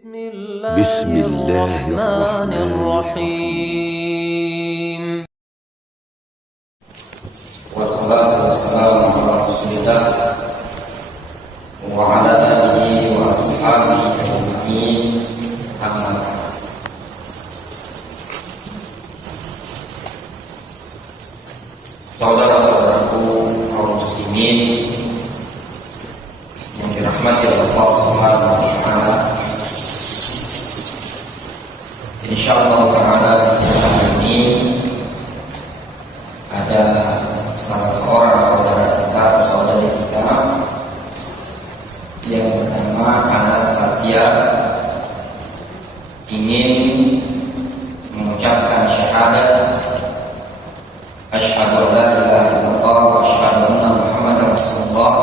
بسم الله الرحمن الرحيم والصلاة والسلام على رسول الله وعلى آله وأصحابه أجمعين أما بعد. Saudara-saudaraku kaum muslimin yang dirahmati Allah Subhanahu wa taala, insyaallah taala di sini ini ada salah seorang saudara kita atau saudari kita yang bernama Anastasia ingin mengucapkan syahadat asyhadu an la ilaha illallah wa asyhadu anna Muhammadar Rasulullah,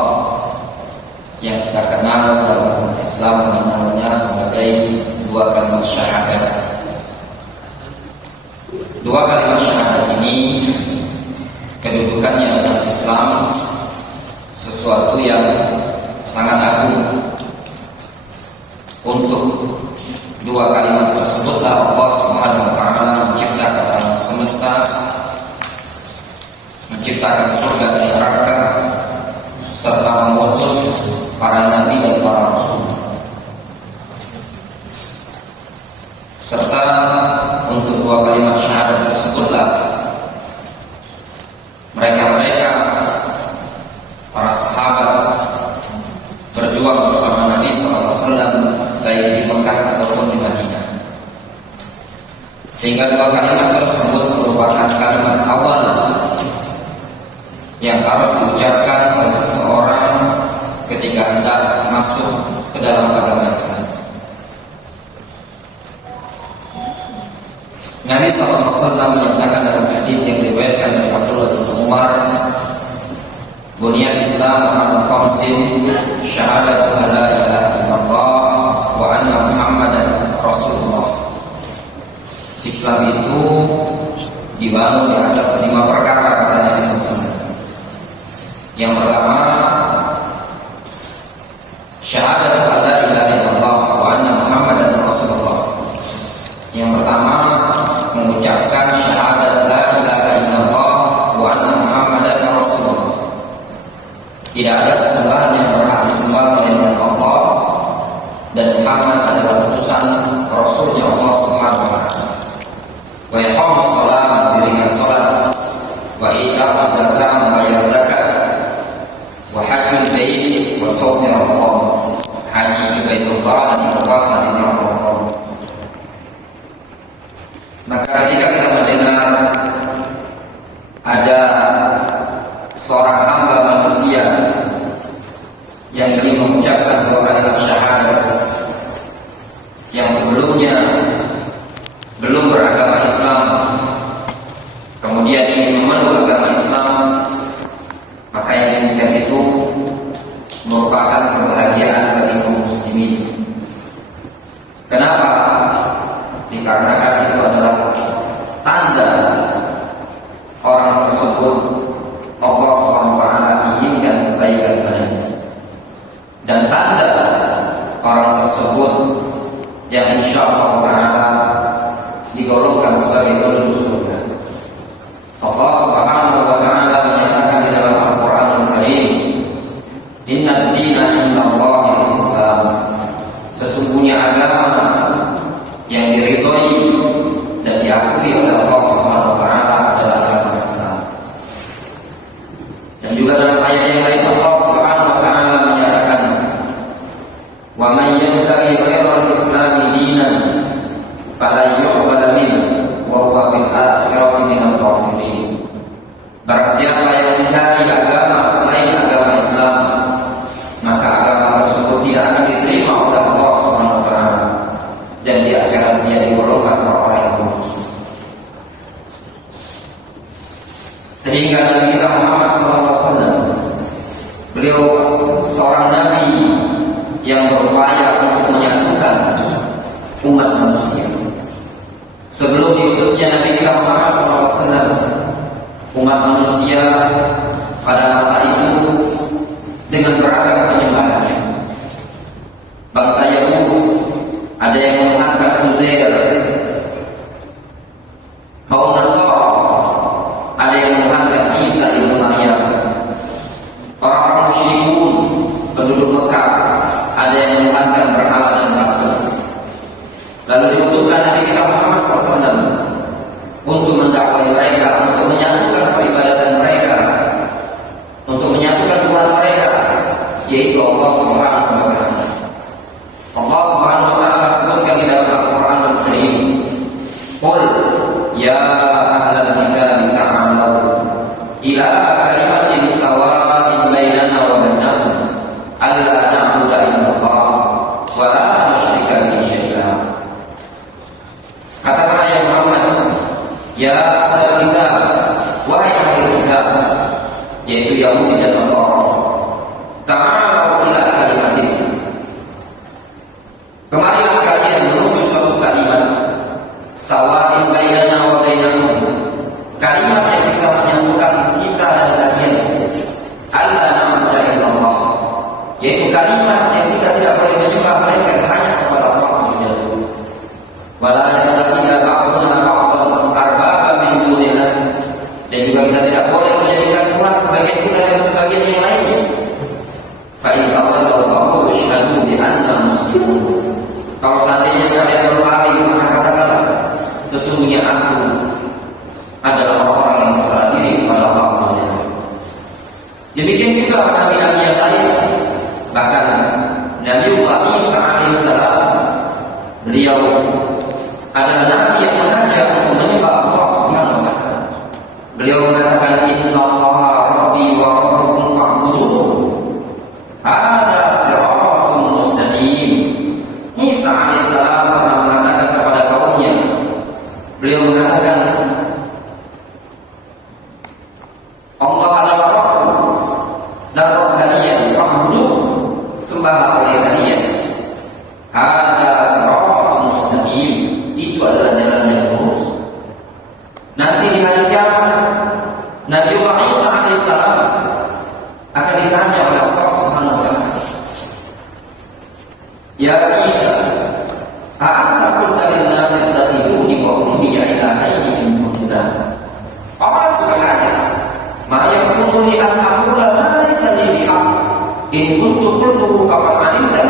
yang kita kenal dalam Islam mengenalnya sebagai dua kalimat syahadat. Dua kalimat syahadat ini kedudukannya dalam Islam sesuatu yang sangat agung. Untuk dua kalimat tersebutlah Allah Subhanahu wa taala menciptakan alam semesta, menciptakan surga dan neraka, serta mengutus para nabi dan para rasul. Serta untuk dua kalimat syahadat tersebutlah mereka-mereka para sahabat berjuang bersama Nabi SAW baik di Mekah ataupun di Madinah. Sehingga dua kalimat tersebut merupakan kalimat awal yang harus diucapkan oleh seseorang ketika hendak masuk ke dalam agama Islam. Nabi SAW menyatakan dalam hadis yang diriwayatkan oleh Abdullah bin Umar, "Buniyal Islam ala khamsin, syahadatu an la ilaha illallah wa anna Muhammadan Rasulullah." Islam itu dibangun di atas 5 perkara kata Nabi SAW. Yang pertama, syahadatu an la ilaha illallah wa anna Muhammadan Rasulullah. Yang pertama, mengucapkan syahadat la ilaha illallah wa anna Muhammadan Rasulullah. Tidak ada sesembahan yang berhak disembah melainkan Allah, dan Muhammad adalah utusan Rasulnya Allah Subhanahu wa taala. Wa iqamus shalah, mendirikan salat, wa ita'uz zakat, membayar zakat, wa hajjul bait, wa shaum Ramadan, haji ke Baitullah dan berpuasa di bulan Ramadan. Maka ketika kita mendengar ada seorang hamba manusia yang ingin mengucapkan dua kalimat syahadat, yang sebelumnya belum beragama Islam, kemudian ingin memeluk agama Islam, maka yang demikian itu merupakan kebahagiaan bagi kaum muslimin. Kenapa? Dikarenakan itu adalah tanda orang tersebut Allah SWT inginkan kebaikan padanya, dan tanda orang tersebut yang insyaallah taala digolongkan sebagai penduduk surga. Allah Subhanahu wa taala menyatakan di dalam Al-Qur'anul Karim, "Inna ad-dina 'indallahi al-Islam." Sesungguhnya agama yang diridhoi dan diakui oleh Allah Subhanahu wa taala adalah agama Islam. Dan juga dalam ayat yang lain Allah Subhanahu wa taala menyatakan, "Wa may yabtaghi ghairal islami dinan fala yuqbal minhu wa huwa fil akhirati minal khasirin." Barang siapa yang mencari agama selain agama Islam, maka agama tersebut tidak akan diterima oleh Allah Subhanahu wa taala, dan di akhirat dia digolongkan orang yang rugi. Sehingga Nabi kita Muhammad SAW, beliau seorang Nabi yang berupaya untuk menyatukan umat manusia. Sebelum diutusnya Nabi kita Muhammad SAW, umat manusia pada masa itu dengan beragam penyembahannya. Bangsa Yahudi ada Ya ahlal kitab, wahai ahli kitab, yaitu Yahudi dan Nasara, ta'alau ila kalimatin, kemarilah kalian menuju suatu kalimat, sawa'in bainana wa bainakum, kalimat yang bisa menyatukan kita dan kalian, alla na'budu illallah, yaitu kalimat yang kita tidak boleh menyembah melainkan hanya kepada Allah Subhanahu wa ta'ala. Dan juga kita tidak boleh menjadikan Tuhan sebagian kita dan sebagian yang lainnya. Fa in tawallu faqulu asyhadu bi anna muslimun. Kalau seandainya kalian berpaling, maka katakanlah sesungguhnya aku adalah orang yang berserah diri kepada Allah Subhanahu. Demikian juga nabi-nabi yang lain, bahkan Nabi Isa alaihissalam, beliau adalah nabi yang mengajak untuk menyembah Allah Subhanahu wa ta'ala. Beliau mengatakan inna Allaha rabbi wa rabbukum fa'buduhu. Hadza siratun mustaqim. Isa alaihissalam pernah mengatakan kepada kaumnya, beliau mengatakan Allah adalah Rabb dan Rabb kalian, fa'buduhu, sembahlah oleh kalian. Hadza siratun mustaqim, itu adalah jalan yang lurus. Nanti di hari kiamat Nabi Isa alaihissalam akan ditanya oleh Allah Subhanahu wa ta'ala, ya Isa, a'anta qulta lin-nasi ittakhiduni wa ummiya ilahaini min dunillah. Allah subhanahu ma yakunu li an aqula ma laysa li bihaq in kuntu qultuhu faqad 'alimta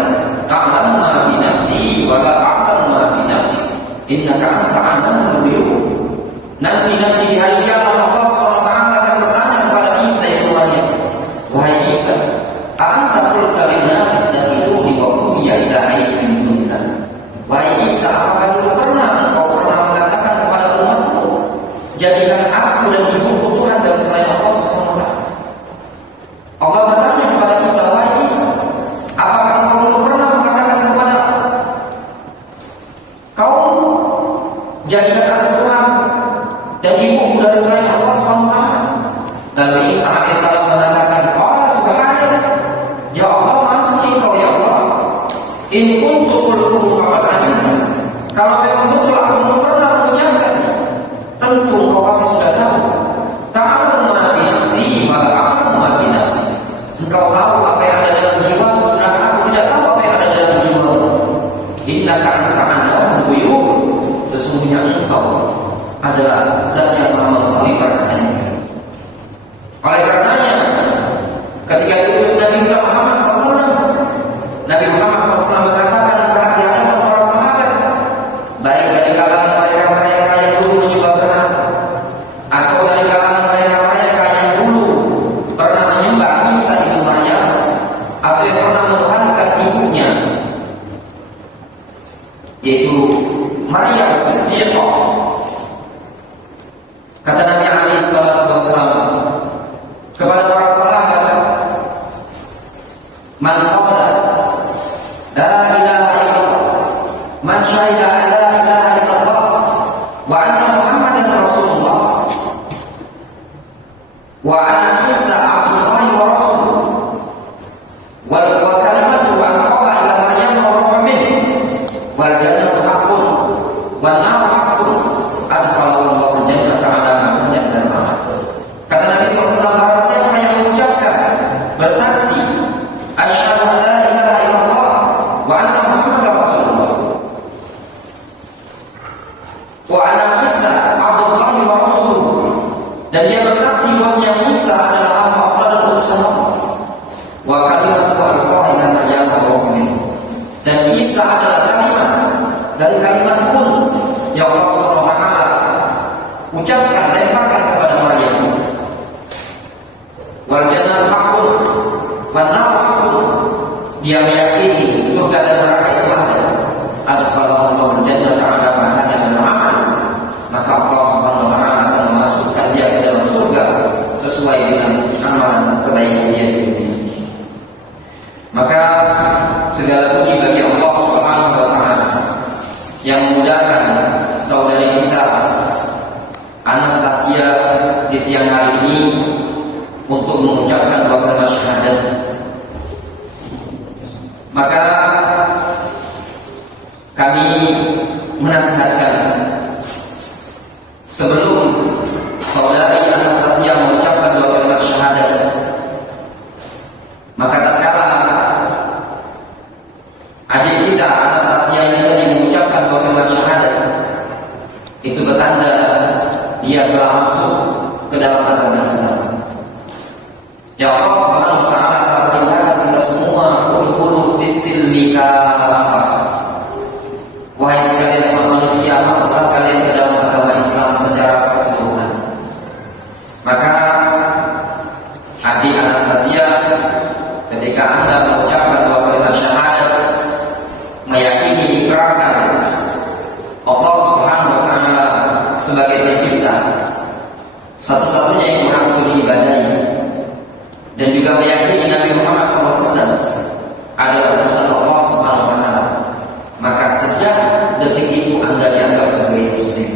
ta'lamu ma fi nafsi wa la a'lamu ma fi nafsi innaka anta 'allamul ghuyub. Nanti di hari kiamat Allah SWT akan bertanya kepada Isa yang tuanya, wahai Isa, a'anta qulta lin-nasi ittakhiduni wa ummiya ilahaini min dunillah. Wahai Isa, apakah dulu engkau pernah mengatakan kepada umatku, jadikan aku dan ibuku Tuhan dan selain Allah SWT? Allah bertanya kepada Isa, wahai Isa, apakah engkau dulu pernah mengatakan kepada kaum, jadikan aku Tuhan dan ibuku dari selain Allah SWT? Nabi Isa alaihissalam mengatakan, Allah subhanahu, ya Allah, maha suci Engkau ya Allah. In kuntu qultuhu faqad 'alimta. Kalau memang betul aku pernah mengucapkan, tentu Engkau pasti sudah tahu. Ta'lamu ma fi nafsi wa la a'lamu ma fi nafsi. Engkau tahu apa yang ada dalam jiwaku, sedangkan aku tidak tahu apa yang ada dalam jiwaku. Innaka anta 'allamul ghuyub. Sesungguhnya Engkau adalah zat yang maha mengetahui perkara-perkara. Oleh karenanya, ketika diutus Nabi Muhammad SAW, Nabi Muhammad SAW mengatakan kepada hadapan para sahabat, baik dari kalangan mereka yang dulu menyembah berhala, atau dari kalangan mereka yang dulu pernah menyembah Isa ibu Maryam, atau yang pernah menuhankan ibunya, yaitu Maryam Siddiqah. Kata Nabi alaihissalam kepada para sahabat, man qala la ilaha illallah, man syahida an la ilaha illallah wa anna Muhammadan Rasulullah wa anna Isa abdullahi wa rasuluh wa kalimatu wa qala ila Maryam wa ruhun minhu wal jannatu haqqun wan naru haqqun adkhalahu Allahu jannata ala ma dan Muhammad. Kata Nabi SAW, barang siapa yang mengucapkan, bersaksi, asyhadu an la ilaha illallah wa anna Muhammadar Rasulullah wa anna Isa abdullahi wa rasuluh, dan dia bersaksi bahwa Isa adalah hamba Allah dan utusan Allah, wa kalimatu alqaha ila Maryam wa ruhun minhu, dan Isa adalah kalimat dari kalimat kun yang Allah SWT ucapkan, lemparkan kepada Maryam. Wal jannatu haqqun wan naru haqqun, dia meyakini surga dan neraka itu ada. Adkhalahu Allahu jannata ala ma kana min amal, maka Allah Subhanahu wa ta'ala akan memasukkan dia ke dalam surga sesuai dengan amalan kebaikan dia di dunia. Maka segala puji bagi Allah Subhanahu wa ta'ala yang memudahkan saudari kita siang hari ini untuk mengucapkan dua kalimat syahadat. Maka kami menasihatkan sebelum saudari Anastasia mengucapkan dua kalimat syahadat, maka tatkala adik kita Anastasia ini tadi mengucapkan dua kalimat syahadat, itu bertanda dia telah masuk ke dalam agama Islam. Ya Allah Subhanahu wa taala telah perintahkan kita semua untuk bisilmi kafah. Wahai sekalian umat manusia, masuklah kalian ke dalam agama Islam secara keseluruhan. Maka adik Anastasia, ketika Anda mengucapkan dua kalimat syahadat, meyakini ikrarkan Allah Subhanahu wa taala sebagai pencipta, satu-satunya yang berhak diibadahi, dan juga meyakini Nabi Muhammad SAW adalah utusan Allah Subhanahu wa taala, maka sejak detik itu Anda dianggap sebagai muslim.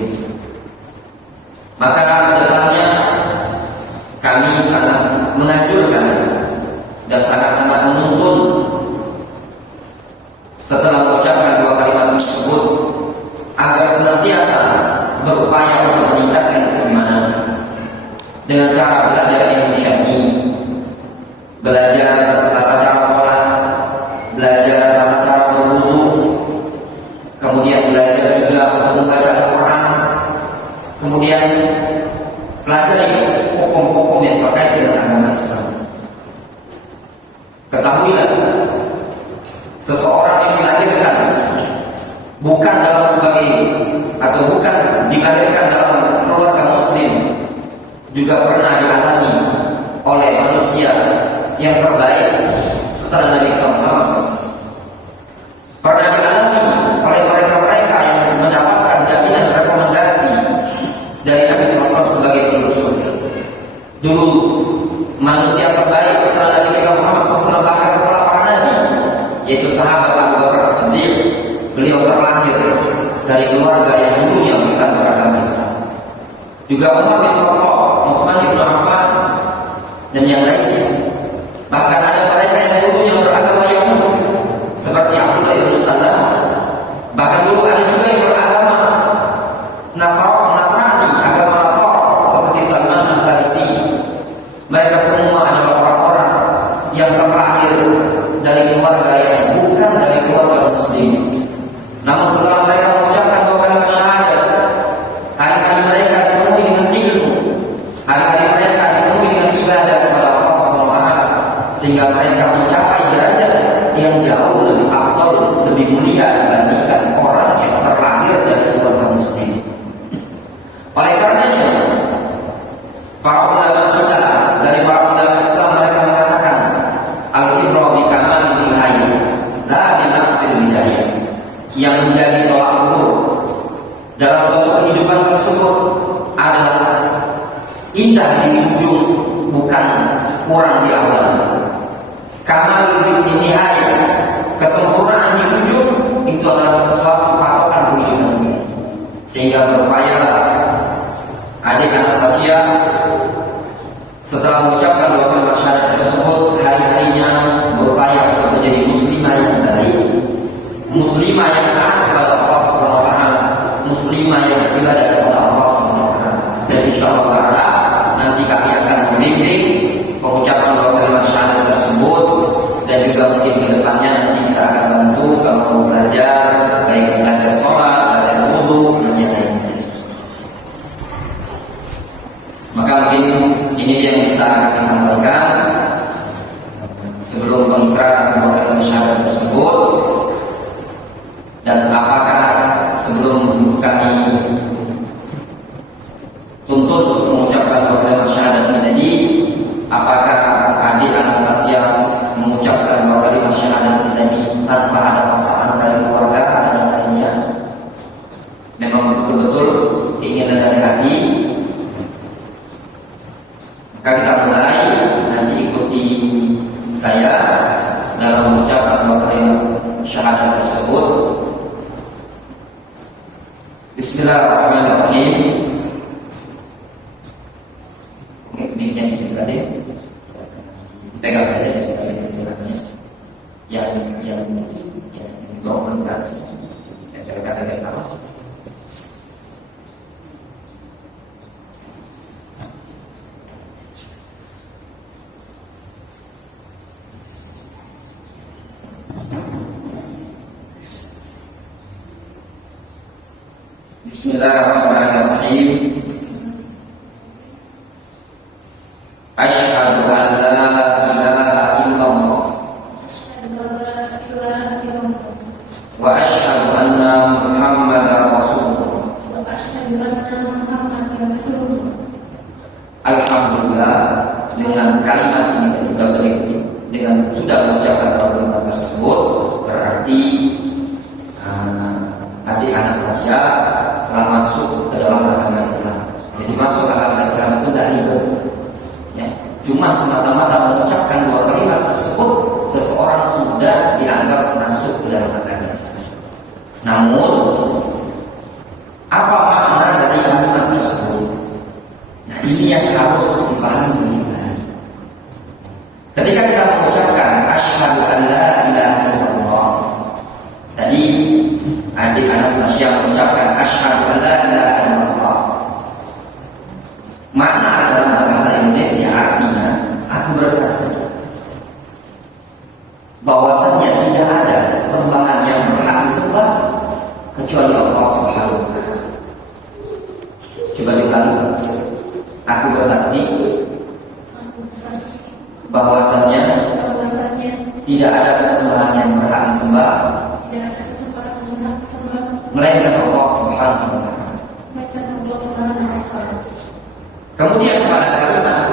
Maka kedepannya kami sangat menganjurkan dan sangat-sangat menuntun setelah mengucapkan dua kalimat tersebut agar senantiasa berupaya untuk meningkatkan keimanan dengan cara belajar ilmu syar'i, belajar tata cara sholat, belajar tata cara berwudu, kemudian belajar juga untuk membaca Al-Quran, kemudian pelajari hukum-hukum yang terkait dengan agama Islam. Ketahuilah, seseorang yang dilahirkan bukan dalam sebagai atau bukan dilahirkan dalam keluarga muslim juga pernah dialami oleh manusia yang terbaik setelah Nabi Muhammad SAW. Pernah dialami oleh mereka-mereka yang mendapatkan jaminan rekomendasi dari Nabi SAW sebagai penelusur. Dulu manusia terbaik setelah Nabi Muhammad SAW, bahkan setelah para nabi, yaitu sahabat Abu Bakar As-Siddiq. Beliau terlahir dari keluarga yang dulunya bukan beragama Islam. Juga Umar bin Khattab, Utsman bin Affan, dan yang lainnya. Bahkan ada mereka yang dulunya beragama Yahudi seperti Abdullah bin Salam. Bahkan dulu ada juga yang beragama Nasrani, agama Nasrani seperti Salman Al-Farisi. Mereka semua adalah orang-orang yang terlahir dari keluarga yang bukan dari keluarga muslim. Namun setelah mereka mengucapkan dua kalimat syahadat, hari-hari mereka dipenuhi dengan ilmu, hari-hari mereka dipenuhi dengan ibadah kepada Allah SWT, sehingga mereka mencapai derajat yang jauh lebih afdal, lebih mulia dibandingkan orang yang terlahir dari keluarga muslim. Oleh karenanya, para ulama kita, dari para ulama Islam, mereka mengatakan al-ibrah bi kamalil nihayah la bi naqsil bidayah. Yang menjadi tolak ukur dalam suatu kehidupan tersebut adalah indah di ujung, bukan kurang di awal. Kamal di nihayah, kesempurnaan di ujung, itu adalah suatu patokan kehidupan ini. Sehingga berupaya adik Anastasia setelah mengucapkan dua kalimat syahadat tersebut, hari-harinya berupaya untuk menjadi muslimah yang baik, muslimah yang taat kepada Allah Subhanahu wa taala, muslimah yang beribadah kepada Allah Subhanahu wa taala. Dan insyaallah taala nanti kami akan membimbing pengucapan dua kalimat syahadat tersebut, dan juga mungkin ke depannya nanti kita akan bantu kalau mau belajar, baik belajar sholat, belajar wudu, dan yang lainnya. Maka mungkin ini yang bisa kami sampaikan sebelum mengikrarkan dua kalimat syahadat tersebut. Dan apakah sebelum kami tuntut mengucapkan dua kalimat syahadat ini tadi, apakah adik Anastasia mengucapkan dua kalimat syahadat ini tadi tanpa ada paksaan dari keluarga dan lainnya? Memang betul-betul keinginan dari hati. Maka kita mulai, nanti ikuti saya dalam mengucapkan dua kalimat syahadat tersebut. Bismillahirrahmanirrahim. Saya katakan apa? Bismillahirrahmanirrahim. Asyhadu an la ilaha illallah wa asyhadu anna Muhammadar Rasulullah. Alhamdulillah, dengan kalimat ini dengan sudah mengucapkan kalimat tersebut berarti adik Anastasia telah masuk ke dalam agama Islam. Jadi masuk ke agama Islam itu dari ya, cuma semata-mata mengucapkan dua kalimat tersebut seseorang sudah dianggap masuk ke dalam agama Islam. Namun apa makna dari kalimat tersebut? Nah, ini yang harus dipahami baik-baik. Ketika kita mengucapkan asyhadu an la ilaha illallah, tadi adik Anastasia mengucapkan asyhadu an la ilaha illallah, makna dalam bahasa Indonesia artinya aku bersaksi bahwasannya tidak ada sembahan yang berhak disembah kecuali Allah Subhanahu wa taala. Coba diulangi. Aku bersaksi bahwasannya tidak ada sesembahan yang berhak disembah melainkan Allah Subhanahu wa taala. Kemudian pada kalimat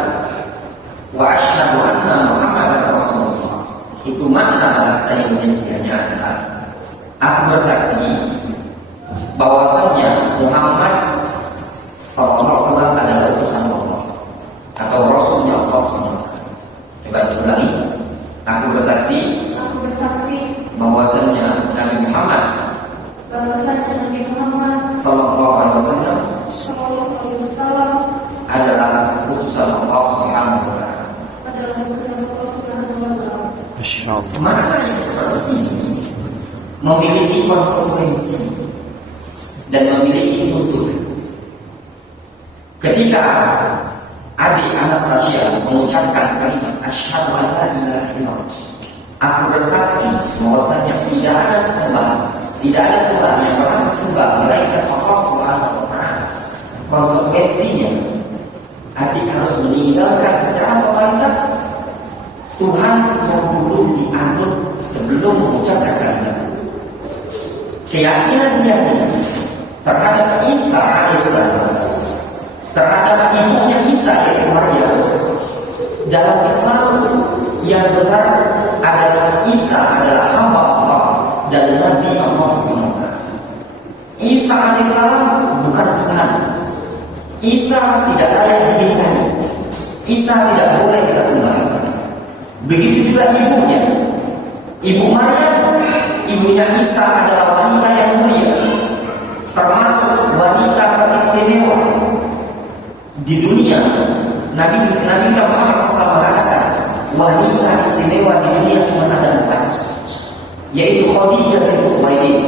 wa asyhadu anna Muhammadar Rasulullah, itu makna bahasa Indonesianya adalah aku bersaksi bahwasanya Muhammad sallallahu alaihi wasallam adalah utusan Allah atau rasulnya Allah SWT. Coba diulangi. Aku bersaksi bahwasanya Nabi Muhammad sallallahu alaihi wasallam adalah utusan Allah Subhanahu wa taala. Makna yang seperti ini memiliki konsekuensi dan memiliki tujuan. Ketika adik Anastasia mengucapkan kalimat asyhadu an la ilaha illallah, aku bersaksi bahwasanya tidak ada sesembahan, tidak ada Tuhan yang berhak disembah melainkan Allah Subhanahu wa taala. Konsekuensinya, adik harus meninggalkan secara totalitas Tuhan yang dulu dianut sebelum mengucapkan kalimat. Keyakinan dia terhadap Isa alaihissalam, terhadap ibunya Isa yaitu Maryam. Dalam Islam yang benar adalah Isa adalah hamba Allah dan Nabi Allah SWT. Isa alaihissalam bukan Tuhan. Isa tidak layak dibintangi. Isa tidak boleh kita sembah. Begitu juga ibunya. Ibu Maryam, ibunya Isa adalah wanita yang mulia, termasuk wanita teristimewa di dunia. Nabi Muhammad SAW mengatakan wanita istimewa di dunia cuma ada 4, yaitu Khadijah binti Khuwailid,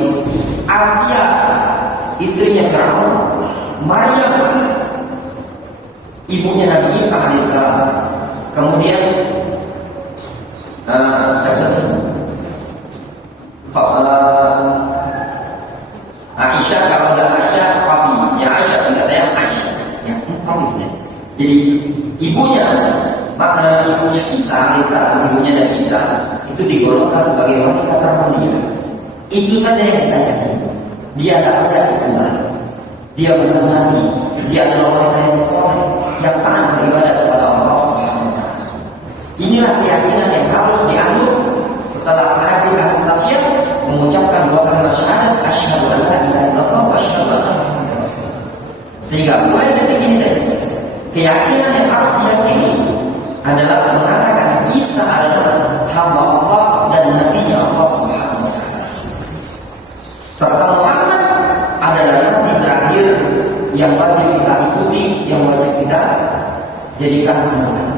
Asia istrinya Fir'aun, Maryam ibunya Nabi Isa alaihissalam, kemudian Aisyah, kalau ada Aisyah Fatimah, ya Aisyah sehingga saya Aisyah, ya Fatimah. Jadi ibunya Isa alaihissalam, ibunya Nabi Isa itu digolongkan sebagai wanita termulia. Itu saja yang ditanyakan. Dia tidak ada disembah. Dia bukan nabi. Dia adalah wanita yang soleh, yang taat beribadah kepada Allah Subhanahu wa taala. Inilah keyakinan yang harus dianut setelah adik Anastasia mengucapkan dua kalimat syahadat asyhadu an la ilaha illallah wa asyhadu anna Muhammadar Rasulullah. Sehingga mulai detik ini tadi, keyakinan yang harus diyakini adalah mengatakan Isa adalah hamba Allah dan Nabi Allah Subhanahu wa taala. Serta Muhammad adalah nabi terakhir yang wajib kita ikuti, yang wajib kita jadikan panutan.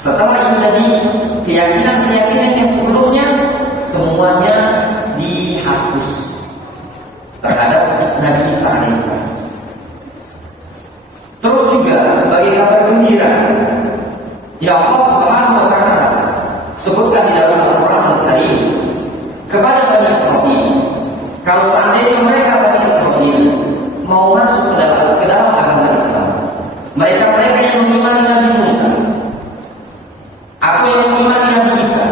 Setelah ini tadi, keyakinan yang sebelumnya semuanya dihapus. Sehingga Allah Subhanahu wa taala sebutkan di dalam Al-Qur'an Al-Karim kepada Bani Israil, kalau seandainya mereka Bani Israil mau masuk ke dalam agama Islam, mereka yang mengimani Nabi Musa atau yang mengimani Nabi Isa,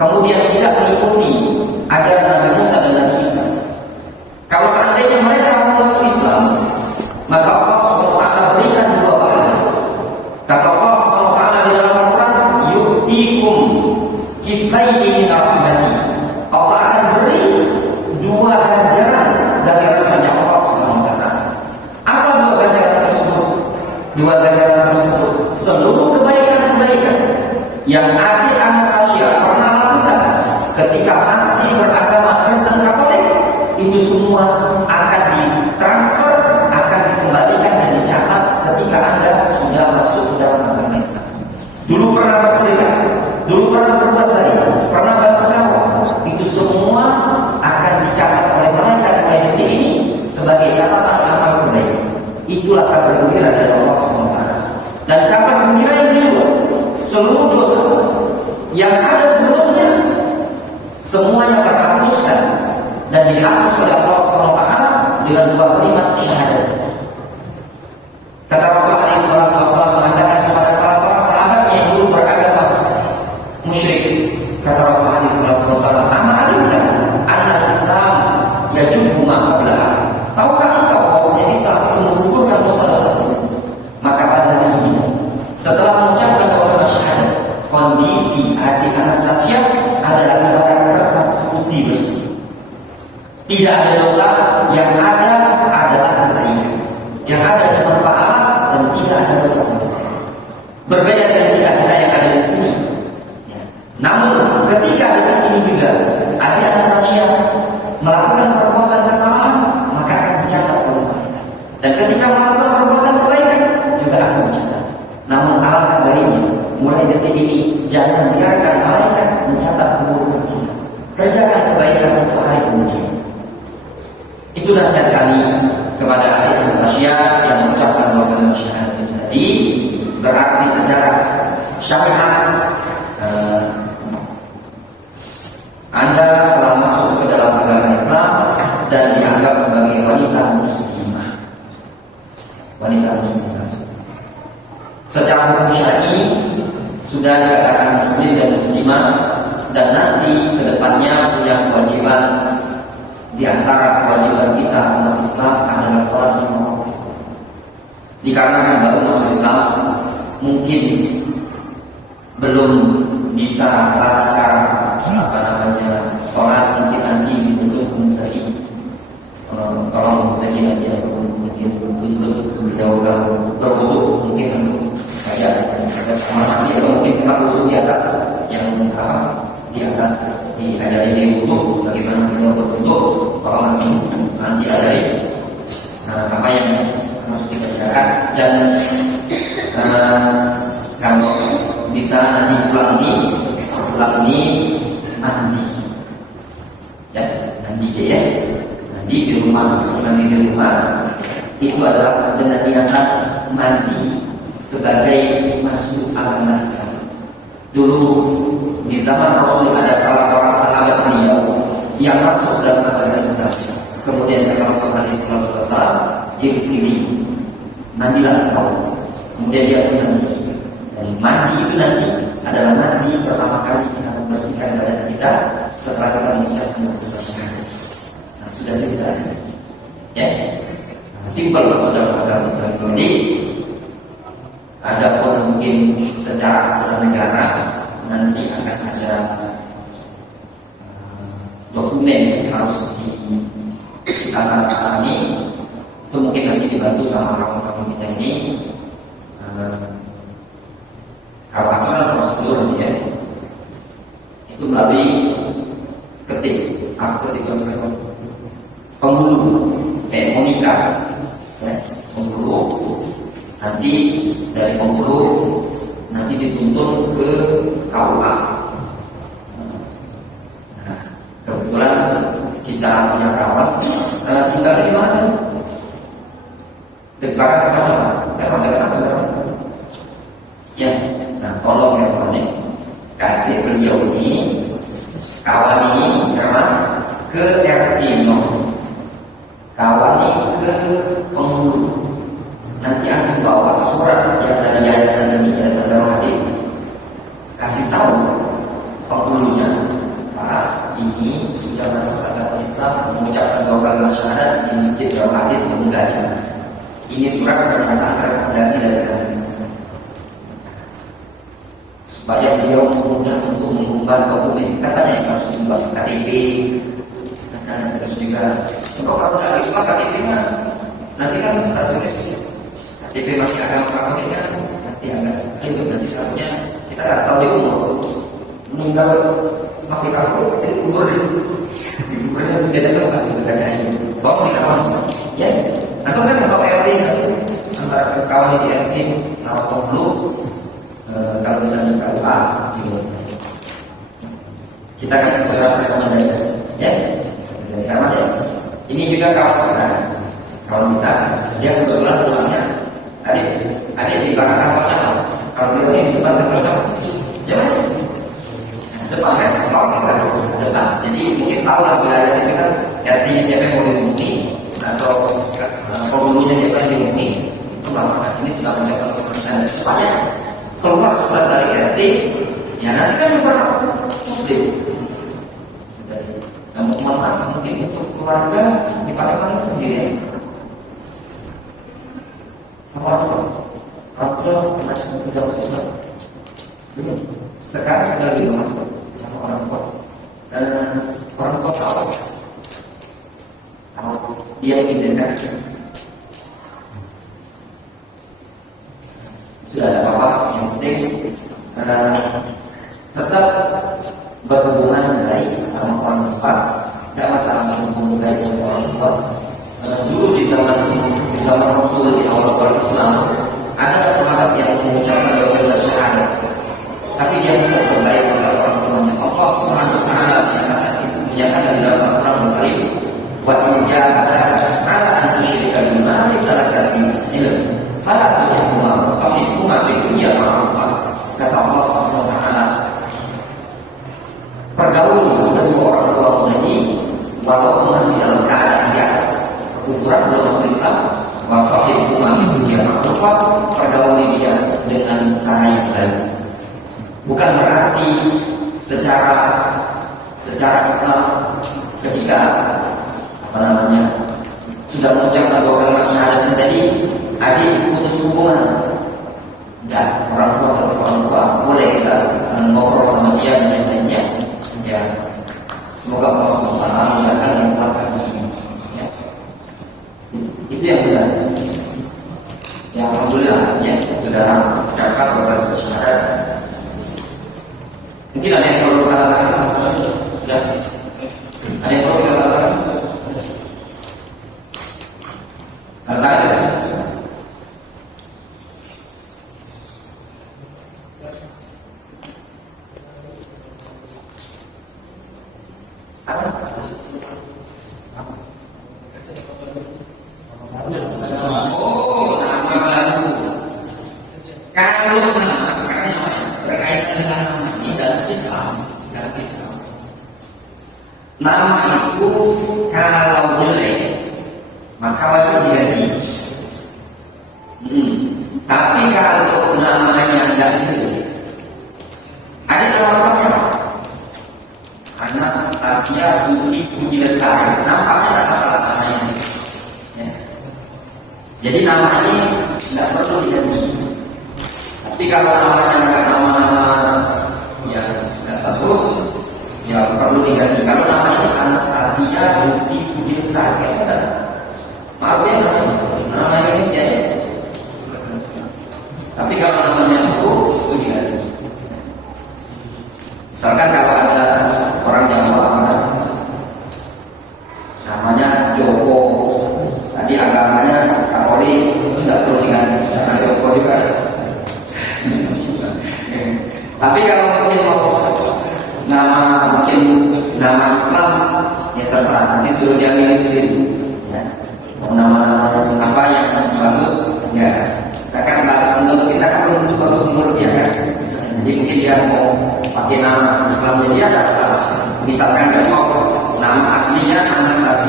kemudian tidak mengikuti ajaran Nabi Musa dan Nabi Isa, kalau seandainya mereka mau masuk Islam, maka Allah SWT berikan dua pahala. Kata Allah SWT di dalam Al-Quran, yu'tikum kifayni min rahmati. Allah akan beri dua ganjaran dari rahmatnya Allah SWT. Apa dua ganjaran tersebut? Dua ganjaran tersebut seluruh kebaikan-kebaikan yang adik Anastasia pernah lakukan ketika masih beragama Kristen Katolik, itu semua akan ditransfer, akan dikembalikan dan dicatat ketika Anda sudah masuk ke dalam agama Islam. Dulu pernah bersedekah, dulu pernah berbuat baik, pernah berdakwah, itu semua akan dicatat oleh malaikat mulai detik ini sebagai catatan amal kebaikan. Itulah kabar gembira dari Allah SWT. Dan kabar gembira yang kedua, seluruh dosa yang ada sebelumnya semuanya terhapuskan dan dihapus oleh Allah SWT dengan dua kalimat syahadat. Kata Rasulullah SAW mengatakan kepada salah seorang sahabatnya yang dulu beragama musyrik, kata Rasulullah SAW, "Ama alimta anna Islam yajubu ma qablaha." Tahukah engkau bahwasanya Islam itu menggugurkan dosa-dosa sebelumnya? Maka pada hari ini, setelah mengucapkan kalimat syahadat, kondisi hati Anastasia adalah ibarat kertas putih bersih. Tidak ada dosa, yang ada adalah kebaikan. Yang ada cuma pahala dan tidak ada dosa sama sekali. Berbeda dengan kita yang ada di sini. Ya. Namun ketika detik ini juga ada Anastasia melakukan perbuatan kesalahan, maka akan dicatat oleh malaikat. Dan ketika melakukan perbuatan kebaikan juga akan dicatat. Namun alangkah baiknya mulai detik ini jangan biarkan malaikat mencatat keburukan kita. Kerjakan kebaikan untuk hari kemudian. Itu nasihat kami kepada adik Anastasia yang mengucapkan dua kalimat syahadat itu tadi. Berarti secara syariat Anda telah masuk ke dalam agama Islam dan dianggap sebagai wanita muslimah. Wanita muslimah. Secara hukum syar'i sudah dikatakan muslim dan muslimah, dan nanti kedepannya punya kewajiban. Di antara kewajiban kita umat Islam adalah salat lima waktu. Dikarenakan baru masuk Islam, mungkin belum bisa tata cara salat, mungkin nanti dituntut mensari. Tolong saya nanti ataupun mungkin dituntut beliau berwudu, mungkin untuk kayak nanti atau mungkin kita berwudu di atas yang di atas diajari di wudu, bagaimana beliau berwudu, kalau nanti ajari apa yang harus kita kerjakan. Dan kalau bisa nanti pulang ini mandi, ya mandi ya, mandi di rumah, mandi di rumah itu adalah dengan niatan mandi sebagai masuk agama Islam. Dulu di zaman Rasul ada salah seorang sahabat beliau yang masuk dalam agama Islam. Kemudian kata Rasulullah SAW, "Irsili, mandilah engkau." Kemudian dia mandi. Dan mandi itu nanti adalah mandi pertama kali kita membersihkan badan kita setelah kita mengucapkan dosa syahadat. Nah, sudah cerita, ya. Simpel masuk dalam agama Islam ini. Ada pun mungkin secara aturan negara nanti akan ada dokumen yang harus ditandatangani. Itu mungkin nanti dibantu sama kawan-kawan kita ini. Kalau aturan prosedur ya, itu melalui ketik penghulu, monika, ya, penghulu. Nanti dari penghulu nanti dituntun ke KUA. Nah, kebetulan kita punya kawan tinggal di mana? Di belakang dekat. Ya. Nah, dino kawani ke penghulu. Nanti akan bawa surat yang dari yayasan ini, yayasan Darul Hadis, kasih tahu penghulunya, Pak, ini sudah masuk agama Islam, mengucapkan dua kalimat syahadat di masjid Darul Hadis Gunung Gajah. Ini surat pernyataan rekomendasi dari kami, supaya beliau mudah untuk mengubah dokumen. Katanya yang harus diubah KTP, dan terus juga sebab kalau tidak diubah KTP-nya nanti kan tertulis KTP masih agama kami kan, nanti agak itu nanti satunya kita nggak tahu di umur meninggal masih kaku jadi kubur kuburnya beda kan juga ada ini bawa di kawan ya atau kan atau RT antara kawan di RT sama penghulu kalau bisa di KUA gitu. Kita kasih surat rekomendasi ya dari kawan ya. Ini juga kawan kita dia kebetulan pulangnya ada di belakang kantornya. Kalau beliau ini di depan kantornya jangan depan kan depan. Jadi mungkin tahu lah wilayah situ kan RT-nya siapa yang mau dihubungi atau penghulunya siapa yang dihubungi. Itu lama ini sudah mendapat kepercayaan supaya keluar surat dari RT ya nanti kan bukan muslim. Dan mohon maaf mungkin untuk keluarga di Palembang sendirian sama orang masih tinggal Islam. Sekarang tinggal di rumah sama orang tua. Dan orang tua tahu dia mengizinkan. Sudah ada apa-apa yang penting tetap berhubungan baik sama orang tua. Tidak masalah berhubungan baik sama orang tua. Dulu di zaman Rasul di awal Islam ada sahabat yang mengucapkan dua kalimat syahadat, tapi dia tidak berbaik kepada orang tuanya. Allah Subhanahu Wa Taala menyatakan di dalam Al-Quran Al-Karim, wa inna ala an tusyrika bima laysa laka bihi ilm fala tuti'huma wa sahibhuma fid dunya ma'rufa. Kata Allah Subhanahu Wa Taala, pergauli kedua orang tua ini walaupun masih dalam keadaan di atas kufuran belum masuk Islam, wa sahibhuma fid dunya ma'rufa, pergauli dia dengan cara yang baik. Bukan berarti secara Islam ketika sudah mengucapkan dua kalimat syahadat tadi adik putus hubungan. Dan orang tua boleh kita ngobrol sama dia dan lain-lainnya. Ya, semoga Allah Subhanahu Wa Taala memudahkan dan mempermudah di sini. Ya. Itu yang benar. Ya, alhamdulillah ya sudah cakap beberapa syahadat. Mungkin ada yang perlu katakan? Sudah? Ada yang perlu katakan? Katakan ya? Oh, nama baru. Kalau nama sekarang berkaitan dengan nama ini dalam Islam, nama itu kalau jelek maka wajib diganti. Tapi kalau namanya tidak jelek, ada nama lengkapnya. Anastasia Putri Puji Lestari. Nampaknya tidak masalah namanya. Ya. Jadi nama ini tidak perlu diganti. Tapi kalau namanya nama yang tidak bagus, ya perlu diganti. Kalau namanya Anastasia Putri Puji Lestari, maaf ya nama Indonesia ya. Tapi kalau namanya bagus, itu diganti. Misalkan kalau ada orang Jawa namanya Joko, tadi agamanya Katolik, itu tidak perlu diganti karena Joko juga. Tapi kalau mungkin nama Islam ya terserah, nanti suruh dia milih sendiri. Ya. Nama apa yang bagus ya. Menurut kita kan belum bagus menurut dia kan. Jadi mungkin dia mau pakai nama Islam jadi ada salah. Misalkan dia mau nama aslinya Anastasia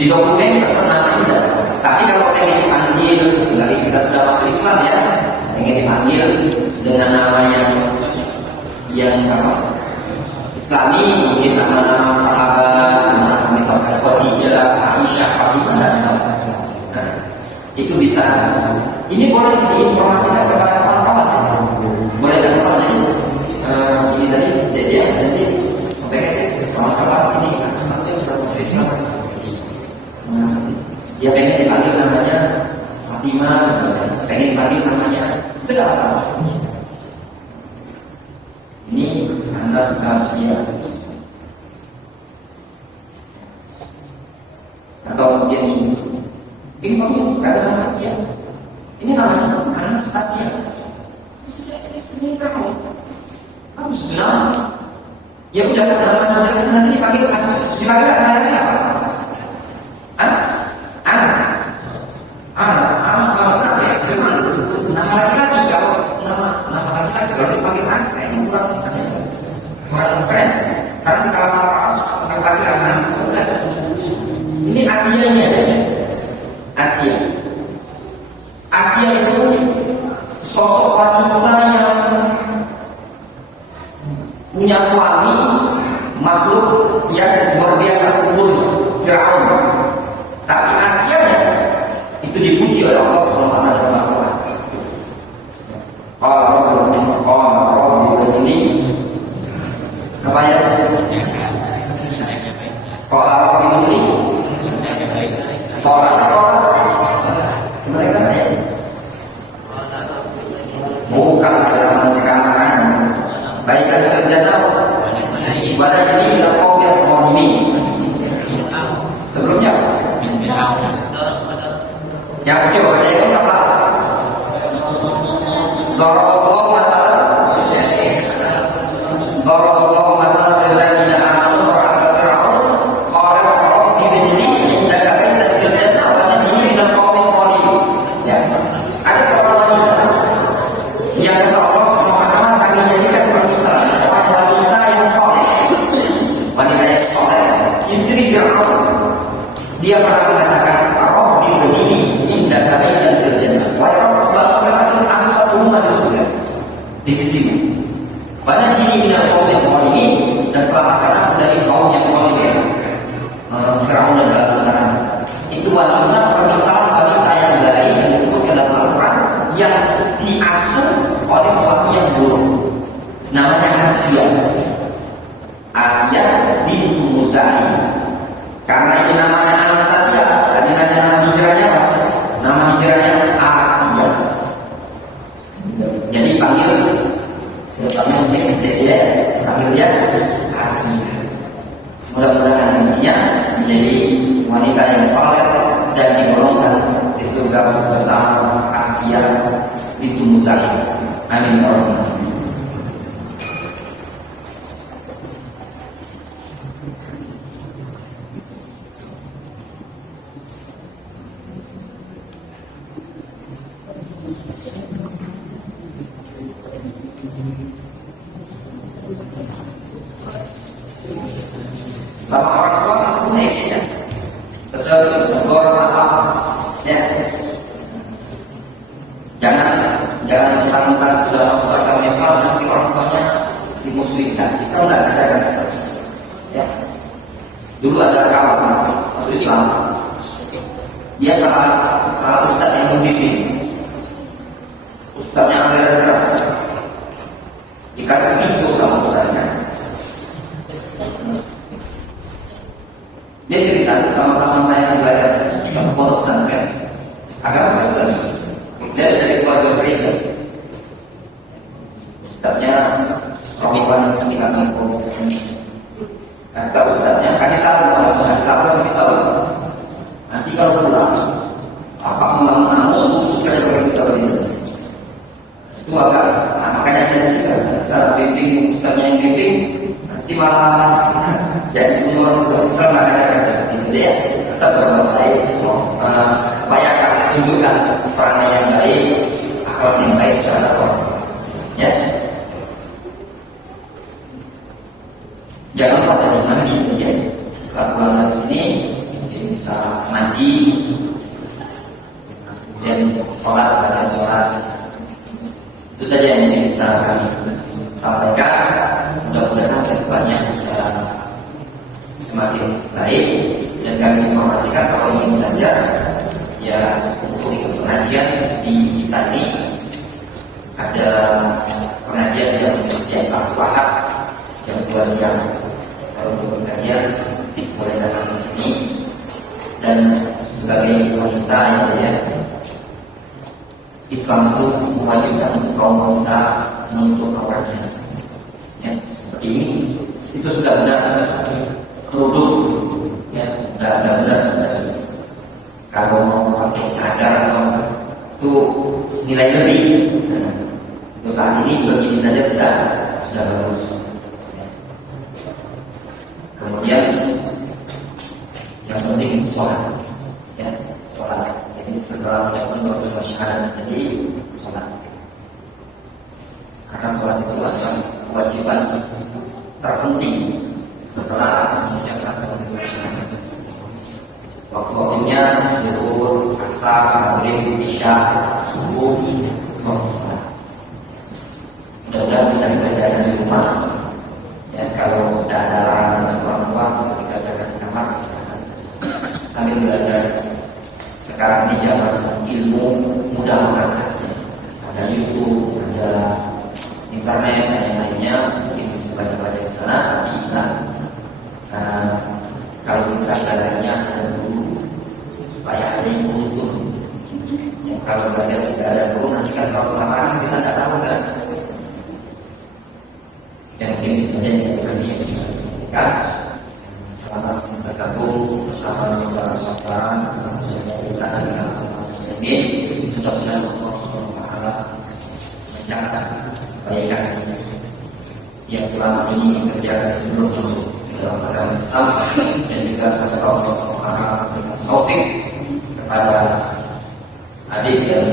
di dokumen nama tidak. Tapi kalau pengen dipanggil, selagi kita sudah masuk Islam ya, pengen dipanggil dengan nama yang apa? Islami, mungkin nama sahabat, misalkan Khadijah, Aisyah, Fatimah dan misalkan. Nah, itu bisa. Ini boleh diinformasikan kepada kawan-kawan. Boleh nggak misalnya ini tadi dia nanti sampaikan kawan-kawan ini stasiun sudah masuk Islam. Dia pengen dipanggil namanya Fatimah misalnya, pengen dipanggil namanya, itu tidak masalah. Ini Anda sudah siap. Atau mungkin ini mungkin karena siap. Ini namanya Anastasia. Ini kamu. Kamu sudah. Ya udah nanti dipanggil silakan namanya apa? Anas apa ya? Nama laki-laki kalau nama laki-laki kalau dipanggil Anas kayaknya kurang keren. Karena kalau laki-laki Anas ini Asianya ya. Asia itu sosok wanita yang punya suami makhluk yang luar biasa kufur Firaun. Tapi Asianya itu dipuji oleh Allah Subhanahu wa taala. Allah ini apa ya? Kalau ini mereka ya bukan dalam sekarang baikkan kerjanya pada jadi kaum yang mukmin sebelumnya yang coba yang apa Darallahu masalah lilladzina amanu wa ra'at fir'aun qala rabbi ibni laka baitan fil jannah wa najini minal qaumil zalimin. Ya. Ada seorang wanita yang kata Allah Subhanahu wa taala kami jadikan permisal seorang wanita yang saleh. Wanita yang saleh, istri Fir'aun. Dia pernah mengatakan rabbi ibni laka baitan fil jannah. Wahai Rabb, berikanlah aku satu rumah di surga di sisimu. Banyak ini minal kaum yang zalimin dan selamatkan aku dari kaum yang zalimin. Firaun dan bala saudara. Itu wanita permisalan wanita yang baik yang disebutkan dalam Al-Quran yang diasuh oleh suami yang buruk. Namanya Asia bintu Muzai. Karena ini namanya Anastasia, tadi nama hijrahnya apa? Nama hijrahnya Asia. Jadi panggil panggilnya Asia. Mudah-mudahan dia menjadi wanita yang saleh dan digolongkan di surga bersama Asia bintu Muzai. Amin ya rabbal alamin. Sama orang tua aku naik ya, betul segor sama ya. Jangan mentang-mentang sudah masuk agama Islam nanti orang tuanya dimuslimkan. Islam tidak ada kan seperti ya. Dulu ada kawan masuk Islam, dia salah ustaz yang membimbing. Ustaznya anggaran keras, dikasih pisau sama ustaznya. Dia cerita sama-sama saya belajar satu pondok pesantren agama Kristen. Dia dari keluarga gereja. Ustaznya Romiwan kasih kami kata ustaznya kasih sabar nanti kalau pulang apa kamu suka pakai pisau ini itu agak makanya dia juga saat bimbing ustaznya yang bimbing nanti malah jadi umur Islam ada seperti itu dia tetap berbuat baik, bayangkan tunjukkan perangai yang baik, akhlak yang baik secara orang, ya. Jangan pada dimandi ya. Setelah pulang dari sini mungkin bisa mandi, kemudian sholat, itu saja yang bisa kami sampaikan. Mudah-mudahan kedepannya bisa semakin baik, dan kami informasikan kalau ingin saja ya untuk ikut pengajian di kita ini ada pengajian yang satu Ahad jam 2 siang. Kalau untuk pengajian boleh datang ke sini, dan sebagai wanita ya, Islam itu mewajibkan kaum wanita menutup auratnya. Ya, seperti ini itu sudah kerudung, ya, sudah. Kalau mau pakai cadar atau itu nilai lebih. Nah, untuk saat ini begini saja sudah bagus. Kemudian yang penting sholat, ya, sholat. Jadi setelah mengucapkan dua syahadat tadi, sholat. Karena sholat itu adalah kewajiban terpenting setelah mengucapkan dua syahadat. Waktunya zuhur, asar, maghrib, isya, subuh, waktu sholat. Mudah-mudahan bisa dikerjakan di rumah. Ya, kalau tidak ada larangan dari orang tua, kita jaga di kamar sambil belajar. Sekarang ini zaman ilmu mudah mengaksesnya. Ada YouTube, ada internet, dan yang lainnya. Mungkin bisa baca di sana. Tapi kalau bisa belajarnya ada dulu supaya ada yang beruntung. Ya, kalau belajar tidak ada guru, nanti kan kalau selama kita tidak tahu kan. Yang mungkin itu saja yang kami bisa sampaikan. Selamat bergabung bersama saudara-saudara, bersama saudara kita dan muslimin. Mudah-mudahan Allah Subhanahu wa taala mencatat kebaikan yang selama ini dikerjakan sebelum masuk dalam agama Islam, dan juga semoga Allah Subhanahu wa taala memberikan taufik kepada adik dan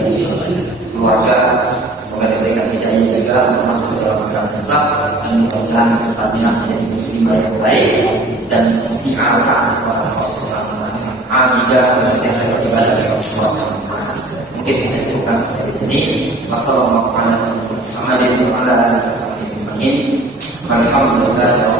keluarga. Semoga diberikan hidayah juga untuk masuk dalam agama Islam, dan mudah-mudahan kedepannya menjadi muslimah yang baik dan diarahkan kepada Allah Subhanahu wa taala. Amidah senantiasa beribadah kepada Allah Subhanahu wa taala. Mungkin kita cukupkan sampai di sini. Wassalamualaikum warahmatullahi wabarakatuh. Alhamdulillah.